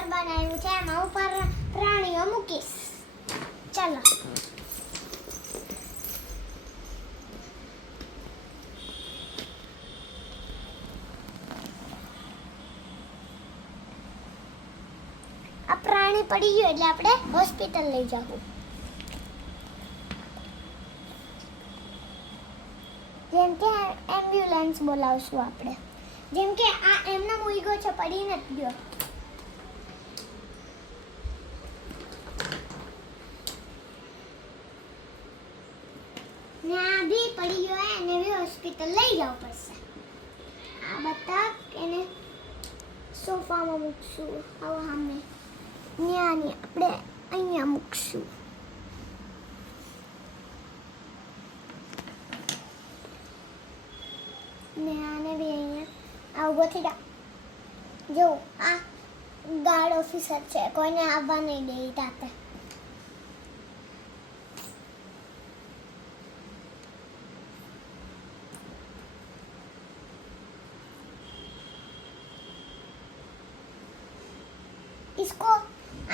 ઘર બનાવ્યું છે એમાં ઉપર પ્રાણીઓ મૂકીશ. ચાલો આ પ્રાણી પડી ગયું એટલે આપણે હોસ્પિટલ લઈ જવું. જેમ કે એમ્બ્યુલન્સ બોલાવશું આપણે. જેમ કે આ એમનો મુઈગો છે, પડી નથી ગયો. ત્યાં બી પડી ગયો એને બી હોસ્પિટલ લઈ જવું પડશે. આ બધા એને સોફામાં મૂકશું. હવે સામે ત્યાં આપણે અહીંયા મૂકશું. ને આને બી અહીંયા ઉભો થઈ જા. જો આ ગાર્ડ ઓફિસર છે, કોઈને આવવા નહીં દે તાતે. इसको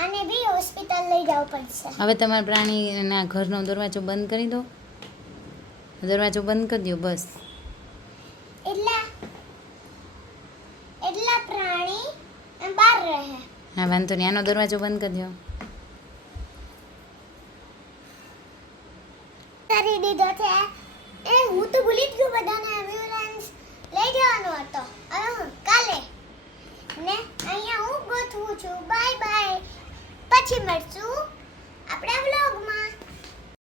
આને બી હોસ્પિટલ લઈ જવું પડશે. હવે તમારા પ્રાણીના ઘરનો દરવાજો બંધ કરી દો. દરવાજો બંધ કરી દો બસ. એટલા પ્રાણી એમ બહાર રહે. હા વાંધો નહીં, આનો દરવાજો બંધ કરી દો. કરી દીધો છે. હું તો ભૂલી જ ગયું બધાને એમ્બ્યુલન્સ લઈ જવાનો હતો. હવે હું કાલે ને અહીંયા હું ગોઠવું છું. બાય બાય, પછી મળશું.